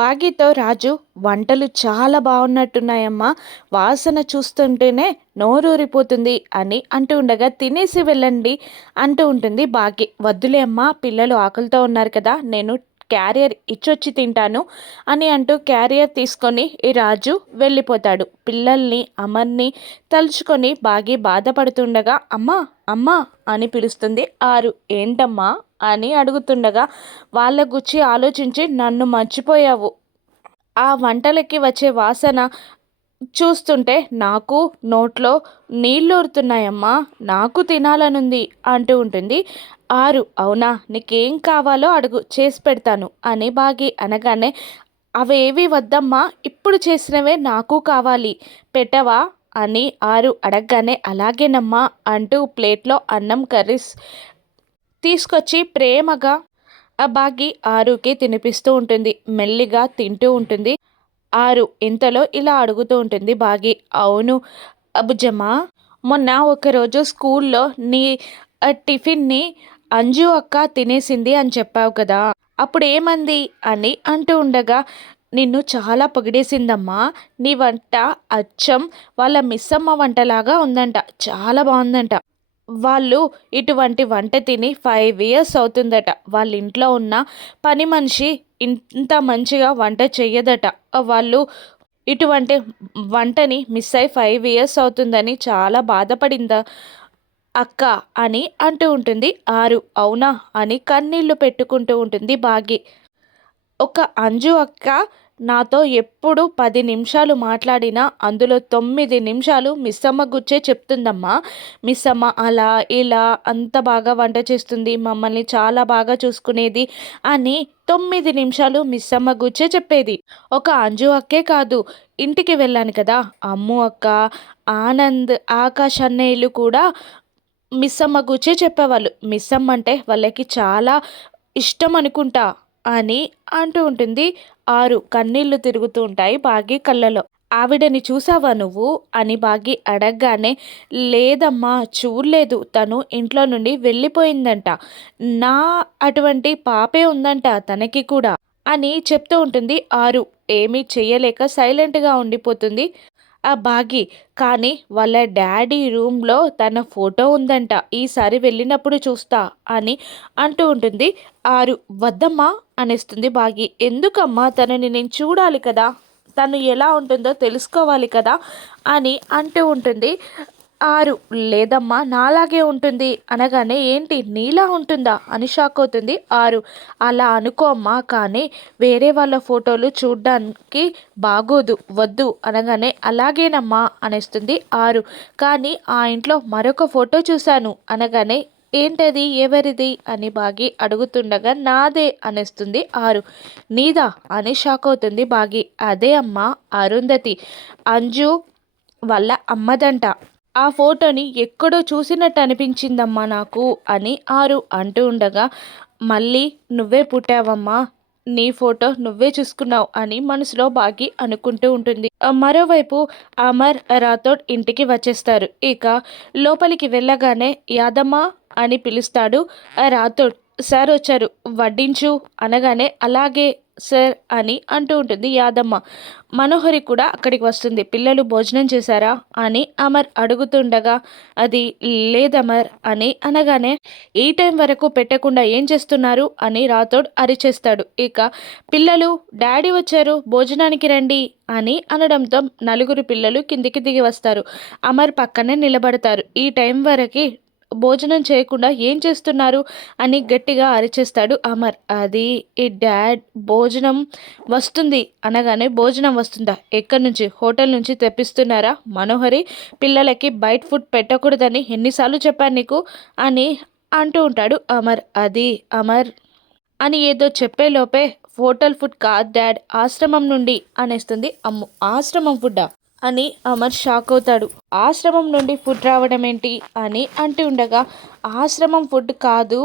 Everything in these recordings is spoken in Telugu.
భాగ్యతో రాజు వంటలు చాలా బాగున్నట్టున్నాయమ్మా, వాసన చూస్తుంటేనే నోరూరిపోతుంది అని అంటూ ఉండగా తినేసి వెళ్ళండి అంటూ ఉంటుంది భాగ్య. వద్దులే అమ్మా, పిల్లలు ఆకలితో ఉన్నారు కదా, నేను క్యారియర్ ఇచ్చొచ్చి తింటాను అని అంటూ క్యారియర్ తీసుకొని ఈ రాజు వెళ్ళిపోతాడు. పిల్లల్ని అమర్ని తలుచుకొని భాగ్య బాధపడుతుండగా అమ్మా అమ్మా అని పిలుస్తుంది. ఆరు ఏంటమ్మా అని అడుగుతుండగా వాళ్ళ గుచ్చి ఆలోచించి నన్ను మర్చిపోయావు. ఆ వంటలకి వచ్చే వాసన చూస్తుంటే నాకు నోట్లో నీళ్ళూరుతున్నాయమ్మా, నాకు తినాలనుంది అంటూ ఉంటుంది. ఆరు అవునా, నీకేం కావాలో అడుగు, చేసి పెడతాను అని బాగి అనగానే అవేవి వద్దమ్మా, ఇప్పుడు చేసినవే నాకు కావాలి, పెట్టవా అని ఆరు అడగగానే అలాగేనమ్మా అంటూ ప్లేట్లో అన్నం కర్రీస్ తీసుకొచ్చి ప్రేమగా ఆ బాగి ఆరుకి తినిపిస్తూ ఉంటుంది. మెల్లిగా తింటూ ఉంటుంది. ఆరు ఇంతలో ఇలా అడుగుతూ ఉంటుంది బాగి. అవును అబుజమ్మా, మొన్న ఒకరోజు స్కూల్లో నీ టిఫిన్ని అంజు అక్క తినేసింది అని చెప్పావు కదా, అప్పుడు ఏమంది అని అంటూ ఉండగా నిన్ను చాలా పొగిడేసిందమ్మా, నీ వంట అచ్చం వాళ్ళ మిస్సమ్మ వంటలాగా ఉందంట, చాలా బాగుందంట. వాళ్ళు ఇటువంటి వంట తిని 5 ఇయర్స్ అవుతుందట. వాళ్ళ ఇంట్లో ఉన్న పని మనిషి ఇంత మంచిగా వంట చెయ్యదట. వాళ్ళు ఇటువంటి వంటని మిస్ అయ్యి 5 ఇయర్స్ అవుతుందని చాలా బాధపడిందా అక్క అని అంటూ ఉంటుంది. ఆరు అవునా అని కన్నీళ్లు పెట్టుకుంటూ ఉంటుంది భాగి. ఒక అంజు అక్క నాతో ఎప్పుడు 10 నిమిషాలు మాట్లాడినా అందులో 9 నిమిషాలు మిస్సమ్మ గుచ్చే చెప్తుందమ్మా. మిస్సమ్మ అలా ఇలా అంత బాగా వంట చేస్తుంది, మమ్మల్ని చాలా బాగా చూసుకునేది అని 9 నిమిషాలు మిస్సమ్మ గుచ్చే చెప్పేది. ఒక అంజు అక్కే కాదు, ఇంటికి వెళ్ళాను కదా, అమ్ము అక్క, ఆనంద్, ఆకాష్ అన్నయ్యలు కూడా మిస్సమ్మ గుచ్చే చెప్పేవాళ్ళు. మిస్సమ్మ అంటే వాళ్ళకి చాలా ఇష్టం అనుకుంటా అని అంటూ ఉంటుంది. ఆరు కన్నీళ్లు తిరుగుతూ ఉంటాయి భాగ్య కళ్ళలో. ఆవిడని చూసావా నువ్వు అని భాగ్య అడగగానే లేదమ్మా, చూడలేదు, తను ఇంట్లో నుండి వెళ్ళిపోయిందంట, నా అటువంటి పాపే ఉందంట తనకి కూడా అని చెప్తూ ఉంటుంది. ఆరు ఏమీ చెయ్యలేక సైలెంట్గా ఉండిపోతుంది ఆ బాగి. కానీ వాళ్ళ డాడీ రూమ్లో తన ఫోటో ఉందంట, ఈసారి వెళ్ళినప్పుడు చూస్తా అని అంటూ ఉంటుంది. ఆరు వద్దమ్మా అనేస్తుంది బాగి. ఎందుకమ్మా, తనని నేను చూడాలి కదా, తను ఎలా ఉంటుందో తెలుసుకోవాలి కదా అని అంటూ ఉంటుంది. ఆరు లేదమ్మా, నాలాగే ఉంటుంది అనగానే ఏంటి నీలా ఉంటుందా అని షాక్ అవుతుంది. ఆరు అలా అనుకో అమ్మా, కానీ వేరే వాళ్ళ ఫోటోలు చూడ్డానికి బాగోదు, వద్దు అనగానే అలాగేనమ్మా అనేస్తుంది ఆరు. కానీ ఆ ఇంట్లో మరొక ఫోటో చూశాను అనగానే ఏంటది, ఎవరిది అని బాగి అడుగుతుండగా నాదే అనేస్తుంది ఆరు. నీదా అని షాక్ అవుతుంది బాగి. అదే అమ్మా, అరుంధతి, అంజు వాళ్ళ అమ్మదంట. ఆ ఫోటోని ఎక్కడో చూసినట్టు అనిపించిందమ్మా నాకు అని ఆరు అంటూ ఉండగా మళ్ళీ నువ్వే పుట్టావమ్మా, నీ ఫోటో నువ్వే చూసుకున్నావు అని మనసులో బాగి అనుకుంటూ ఉంటుంది. మరోవైపు అమర్ రాథోడ్ ఇంటికి వచ్చేస్తారు. ఇక లోపలికి వెళ్ళగానే యాదమ్మ అని పిలుస్తాడు రాథోడ్. సార్ వచ్చారు, వడ్డించు అనగానే అలాగే సార్ అని అంటూ ఉంటుంది యాదమ్మ. మనోహరి కూడా అక్కడికి వస్తుంది. పిల్లలు భోజనం చేశారా అని అమర్ అడుగుతుండగా అది లేదమర్ అని అనగానే ఈ టైం వరకు పెట్టకుండా ఏం చేస్తున్నారు అని రాథోడ్ అరిచేస్తాడు. ఇక పిల్లలు డాడీ వచ్చారు భోజనానికి రండి అని అనడంతో నలుగురు పిల్లలు కిందికి దిగి వస్తారు. అమర్ పక్కనే నిలబడతారు. ఈ టైం వరకు భోజనం చేయకుండా ఏం చేస్తున్నారు అని గట్టిగా అరిచేస్తాడు అమర్. అది ఈ డాడ్ భోజనం వస్తుంది అనగానే భోజనం వస్తుందా, ఎక్కడి నుంచి, హోటల్ నుంచి తెప్పిస్తున్నారా మనోహరి, పిల్లలకి బయట ఫుడ్ పెట్టకూడదని ఎన్నిసార్లు చెప్పాను నీకు అని అంటూ ఉంటాడు అమర్. అది అమర్ అని ఏదో చెప్పేలోపే హోటల్ ఫుడ్ కాదు డాడ్, ఆశ్రమం నుండి అనేస్తుంది అమ్ము. ఆశ్రమం ఫుడ్డా అని అమర్ షాక్ అవుతాడు. ఆశ్రమం నుండి ఫుడ్ రావడం ఏంటి అని అంటూ ఉండగా ఆశ్రమం ఫుడ్ కాదు,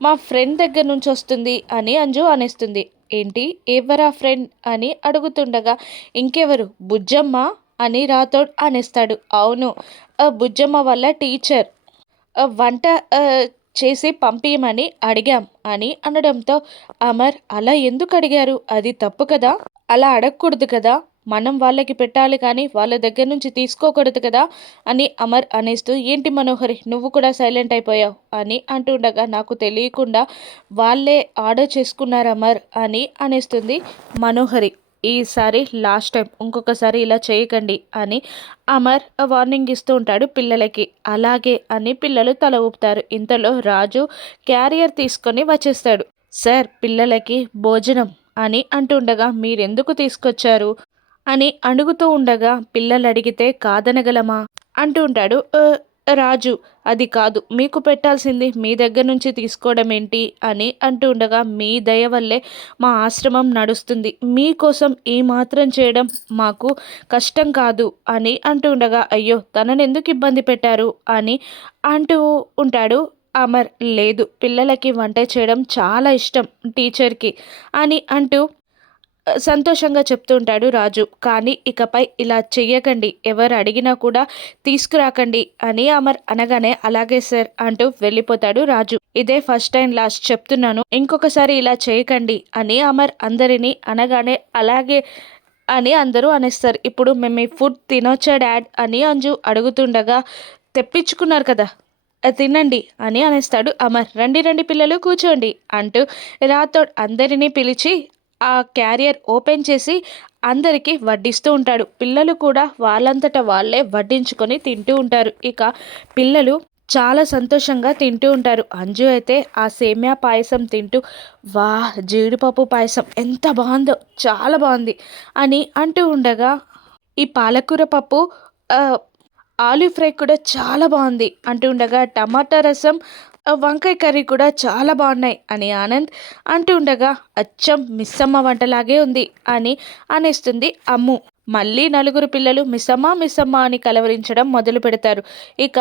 మా ఫ్రెండ్ దగ్గర నుంచి వస్తుంది అని అంజు అనేస్తుంది. ఏంటి, ఎవరా ఫ్రెండ్ అని అడుగుతుండగా ఇంకెవరు, బుజ్జమ్మ అని రాథోడ్ అనేస్తాడు. అవును, బుజ్జమ్మ వల్ల టీచర్ వంట చేసి పంపియమని అడిగాం అని అనడంతో అమర్ అలా ఎందుకు అడిగారు? అది తప్పు కదా! అలా అడగకూడదు కదా! మనం వాళ్ళకి పెట్టాలి కానీ వాళ్ళ దగ్గర నుంచి తీసుకోకూడదు కదా! అని అమర్ అనేస్తూ ఏంటి మనోహరి నువ్వు కూడా సైలెంట్ అయిపోయావు అని అంటుండగా నాకు తెలియకుండా వాళ్ళే ఆర్డర్ చేసుకున్నారు అమర్ అని అనేస్తుంది మనోహరి. ఈసారి లాస్ట్ టైం ఇంకొకసారి ఇలా చేయకండి అని అమర్ వార్నింగ్ ఇస్తూ ఉంటాడు పిల్లలకి. అలాగే అని పిల్లలు తల ఊపుతారు. ఇంతలో రాజు క్యారియర్ తీసుకొని వచ్చేస్తాడు. సార్ పిల్లలకి భోజనం అని అంటుండగా మీరెందుకు తీసుకొచ్చారు అని అడుగుతూ ఉండగా పిల్లలు అడిగితే కాదనగలమా అంటూ ఉంటాడు రాజు. అది కాదు మీకు పెట్టాల్సింది మీ దగ్గర నుంచి తీసుకోవడం ఏంటి అని అంటూ ఉండగా మీ దయ వల్లే మా ఆశ్రమం నడుస్తుంది, మీకోసం ఈ మాత్రం చేయడం మాకు కష్టం కాదు అని అంటూ ఉండగా అయ్యో తనని ఎందుకు ఇబ్బంది పెట్టారు అని అంటూ ఉంటాడు అమర్. లేదు పిల్లలకి వంట చేయడం చాలా ఇష్టం టీచర్కి అని అంటూ సంతోషంగా చెప్తూ ఉంటాడు రాజు. కానీ ఇకపై ఇలా చెయ్యకండి, ఎవరు అడిగినా కూడా తీసుకురాకండి అని అమర్ అనగానే అలాగే సార్ అంటూ వెళ్ళిపోతాడు రాజు. ఇదే ఫస్ట్ టైం లాస్ట్ చెప్తున్నాను, ఇంకొకసారి ఇలా చేయకండి అని అమర్ అందరినీ అనగానే అలాగే అని అందరూ అనేస్తారు. ఇప్పుడు మేము ఈ ఫుడ్ తినొచ్చా డాడ్ అని అంజు అడుగుతుండగా తెప్పించుకున్నారు కదా తినండి అని అనేస్తాడు అమర్. రండి రండి పిల్లలు కూర్చోండి అంటూ రాథోడ్ అందరినీ పిలిచి ఆ క్యారియర్ ఓపెన్ చేసి అందరికీ వడ్డిస్తూ ఉంటాడు. పిల్లలు కూడా వాళ్ళంతట వాళ్ళే వడ్డించుకొని తింటూ ఉంటారు. ఇక పిల్లలు చాలా సంతోషంగా తింటూ ఉంటారు. అంజు అయితే ఆ సేమ్యా పాయసం తింటూ వా జీడిపప్పు పాయసం ఎంత బాగుందో చాలా బాగుంది అని అంటూ ఉండగా ఈ పాలకూర పప్పు ఆలూ ఫ్రై కూడా చాలా బాగుంది అంటూ ఉండగా టమాటా రసం వంకాయ కర్రీ కూడా చాలా బాగున్నాయి అని ఆనంద్ అంటూ ఉండగా అచ్చం మిస్సమ్మ వంటలాగే ఉంది అని అనేస్తుంది అమ్ము. మళ్ళీ నలుగురు పిల్లలు మిస్సమ్మ మిస్సమ్మ అని కలవరించడం మొదలు పెడతారు. ఇక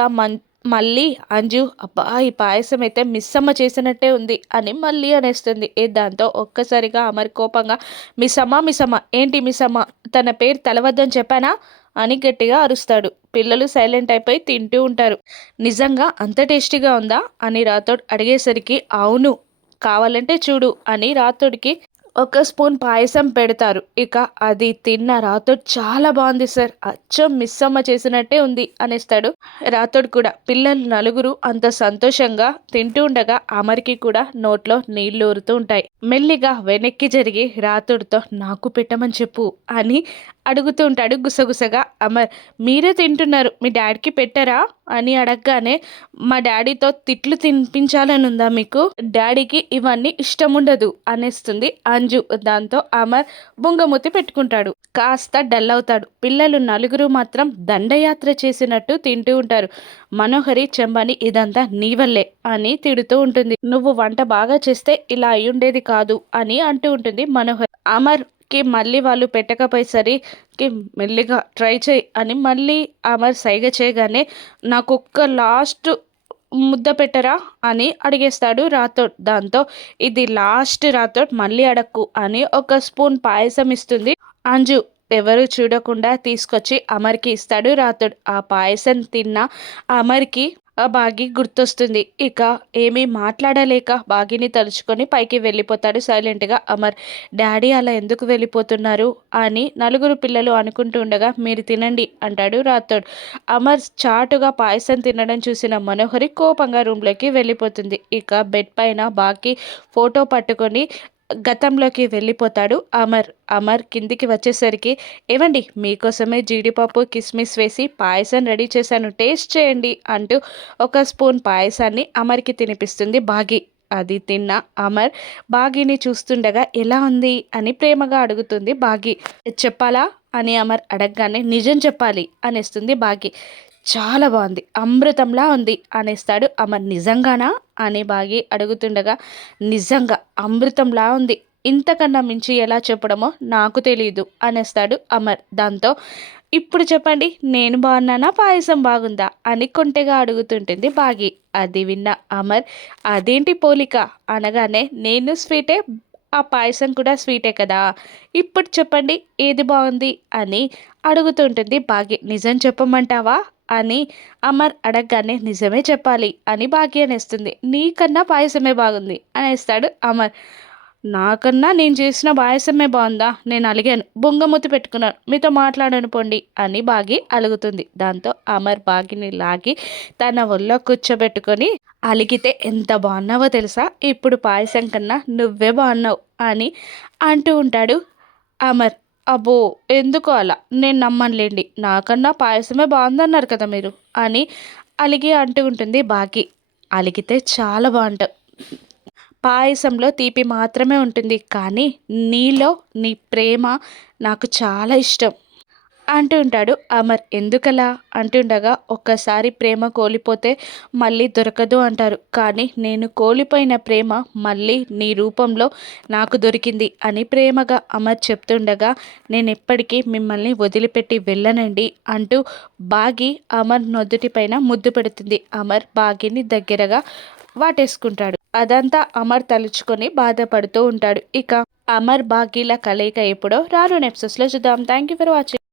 మళ్ళీ అంజు అబ్బా ఈ పాయసం అయితే మిస్సమ్మ చేసినట్టే ఉంది అని మళ్ళీ అనేస్తుంది. దాంతో ఒక్కసారిగా అమర్ కోపంగా మిస్సమ్మ మిస్సమ్మ ఏంటి మిస్సమ్మ తన పేరు తలవద్దని చెప్పానా అని గట్టిగా అరుస్తాడు. పిల్లలు సైలెంట్ అయిపోయి తింటూ ఉంటారు. నిజంగా అంత టేస్టీగా ఉందా అని రాథోడ్ అడిగేసరికి అవును కావాలంటే చూడు అని రాథోడ్కి ఒక స్పూన్ పాయసం పెడతారు. ఇక అది తిన్న రాథోడ్ చాలా బాగుంది సార్ అచ్చం మిస్సమ్మ చేసినట్టే ఉంది అనేస్తాడు. రాథోడ్ కూడా పిల్లలు నలుగురు అంత సంతోషంగా తింటూ ఉండగా అమర్కి కూడా నోట్లో నీళ్లు ఊరుతూ ఉంటాయి. మెల్లిగా వెనక్కి జరిగి రాథోడ్తో నాకు పెట్టమని చెప్పు అని అడుగుతూ ఉంటాడు గుసగుసగా అమర్. మీరే తింటున్నారు మీ డాడీకి పెట్టారా అని అడగగానే మా డాడీతో తిట్లు తినిపించాలని ఉందా మీకు, డాడీకి ఇవన్నీ ఇష్టం ఉండదు అనేస్తుంది అంజు. దాంతో అమర్ బుంగమూతి పెట్టుకుంటాడు, కాస్త డల్ అవుతాడు. పిల్లలు నలుగురు మాత్రం దండయాత్ర చేసినట్టు తింటూ ఉంటారు. మనోహరి చెంబని ఇదంతా నీ వల్లే అని తిడుతూ ఉంటుంది. నువ్వు వంట బాగా చేస్తే ఇలా అయ్యుండేది కాదు అని అంటూ ఉంటుంది మనోహరి. అమర్కి మళ్ళీ వాళ్ళు పెట్టకపోయేసరికి మెల్లిగా ట్రై చేయి అని మళ్ళీ అమర్ సైగ చేయగానే నాకొక్క లాస్ట్ ముద్ద పెట్టరా అని అడిగేస్తాడు రాథోడ్. దాంతో ఇది లాస్ట్ రాథోడ్ మళ్ళీ అడక్కు అని ఒక స్పూన్ పాయసం ఇస్తుంది అంజు. ఎవరు చూడకుండా తీసుకొచ్చి అమర్కి ఇస్తాడు రాథోడ్. ఆ పాయసం తిన్న అమర్కి ఆ బాగి గుర్తొస్తుంది. ఇక ఏమీ మాట్లాడలేక బాగిని తలుచుకొని పైకి వెళ్ళిపోతాడు సైలెంట్గా అమర్. డాడీ అలా ఎందుకు వెళ్ళిపోతున్నారు అని నలుగురు పిల్లలు అనుకుంటూ ఉండగా మీరు తినండి అంటాడు రాథోడ్. అమర్ చాటుగా పాయసం తినడం చూసిన మనోహరి కోపంగా రూమ్లోకి వెళ్ళిపోతుంది. ఇక బెడ్ పైన బాకి ఫోటో పట్టుకొని గతంలోకి వెళ్ళిపోతాడు అమర్. అమర్ కిందికి వచ్చేసరికి ఏవండి మీకోసమే జీడిపప్పు కిస్మిస్ వేసి పాయసం రెడీ చేశాను టేస్ట్ చేయండి అంటూ ఒక స్పూన్ పాయసాన్ని అమర్కి తినిపిస్తుంది బాగి. అది తిన్న అమర్ బాగిని చూస్తుండగా ఎలా ఉంది అని ప్రేమగా అడుగుతుంది బాగి. చెప్పాలా అని అమర్ అడగగానే నిజం చెప్పాలి అనేస్తుంది బాగి. చాలా బాగుంది అమృతంలా ఉంది అనేస్తాడు అమర్. నిజంగానా అని బాగి అడుగుతుండగా నిజంగా అమృతంలా ఉంది, ఇంతకన్నా మించి ఎలా చెప్పడమో నాకు తెలియదు అనేస్తాడు అమర్. దాంతో ఇప్పుడు చెప్పండి నేను బాగున్నానా పాయసం బాగుందా అని కొంటెగా అడుగుతుంటుంది బాగి. అది విన్న అమర్ అదేంటి పోలిక అనగానే నేను స్వీటే ఆ పాయసం కూడా స్వీటే కదా! ఇప్పుడు చెప్పండి ఏది బావుంది అని అడుగుతుంటుంది భాగ్య. నిజం చెప్పమంటావా? అని అమర్ అడగగానే నిజమే చెప్పాలి అని భాగ్య అనేస్తుంది. నీకన్నా పాయసమే బాగుంది అనేస్తాడు అమర్. నాకన్నా నేను చేసిన పాయసమే బావుందా? నేను అలిగాను. బొంగమూతి పెట్టుకున్నాను. మీతో మాట్లాడను పొండి అని బాగి అలుగుతుంది. దాంతో అమర్ బాగిని లాగి తన ఒళ్ళో కూర్చోబెట్టుకొని అలిగితే ఎంత బాగున్నావో తెలుసా? ఇప్పుడు పాయసం కన్నా నువ్వే బాగున్నావు అని అంటూ ఉంటాడు అమర్. అబ్బో! ఎందుకో అలా. నేను నమ్మనులెండి. నాకన్నా పాయసమే బావుందన్నారు కదా మీరు అని అలిగి అంటూ ఉంటుంది భాగి. అలిగితే చాలా బావుంటావు. పాయసంలో తీపి మాత్రమే ఉంటుంది. కానీ నీలో నీ ప్రేమ నాకు చాలా ఇష్టం. అంటూ ఉంటాడు అమర్. ఎందుకలా? అంటుండగా ఒక్కసారి ప్రేమ కోల్పోతే మళ్ళీ దొరకదు అంటారు. కానీ నేను కోల్పోయిన ప్రేమ మళ్ళీ నీ రూపంలో నాకు దొరికింది అని ప్రేమగా అమర్ చెప్తుండగా నేనెప్పటికీ మిమ్మల్ని వదిలిపెట్టి వెళ్ళనండి అంటూ బాగి అమర్ నుదుటిపైన ముద్దు పెడుతుంది. అమర్ బాగిని దగ్గరగా వాటేసుకుంటాడు. అదంతా అమర్ తలుచుకొని బాధపడుతూ ఉంటాడు. ఇక అమర్ బాగీల కలయిక ఎప్పుడో రానున్న ఎపిసోడ్స్‌లో చూద్దాం. Thank you for watching.